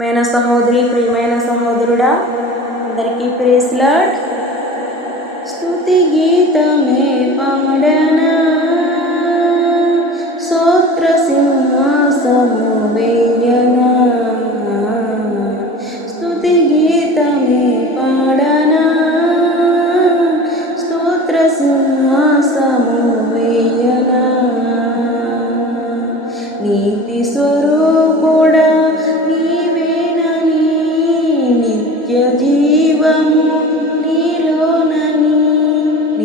प्रियम सहोदरी प्रियम सहोद अंदर की प्रेस स्तुति गीत में पमड़ना सोत्र सिंह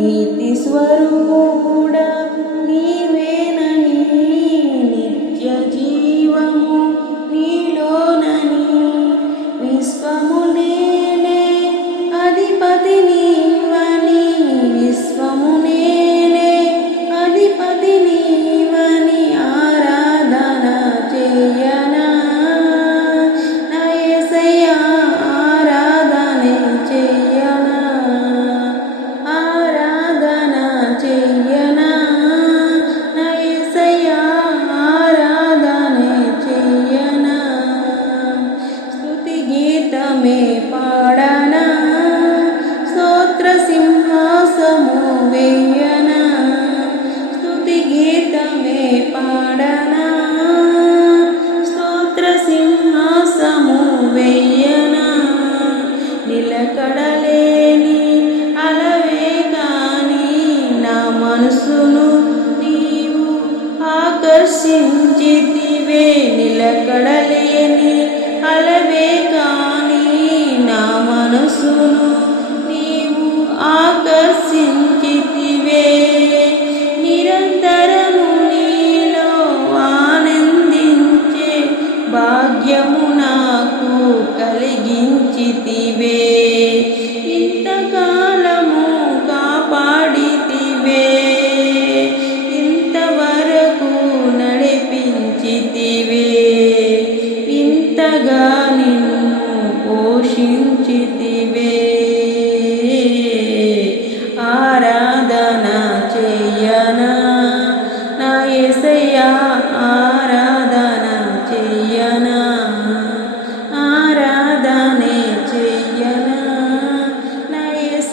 नीति स्वरूप పాడనా స్తోత్ర సింహాసము వెయ్యనా? నిలకడలేని అలవే కాని నా మనసును నీవు ఆకర్షించితివే. నిలకడలేని అలవే కాని నా మనసును భాగ్యము నాకు కలిగించితివే.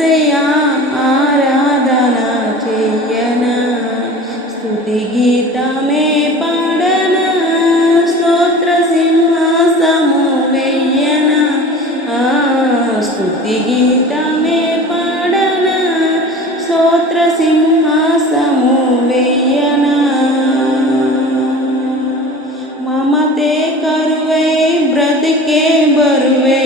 అతిశయా ఆరాధన చెయ్యన స్థుతి గీతమే పాడన స్తోత్ర సింహాసము వెయ్యన ఆ స్థుతి గీతమే పాడన స్తోత్ర సింహాసము వెయ్యన మమతే కరువై బ్రతికే బరువే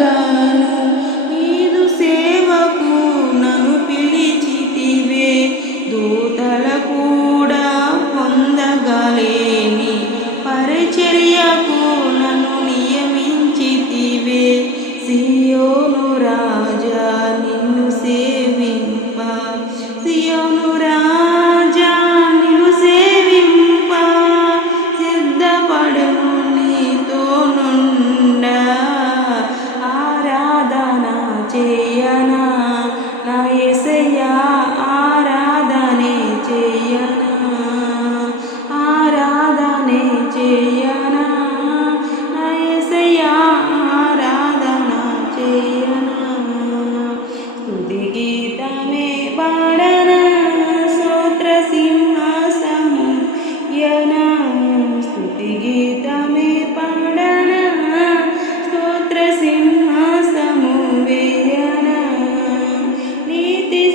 love.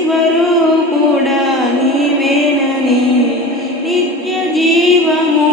స్వరూపుడా నీవేనని నిత్య జీవము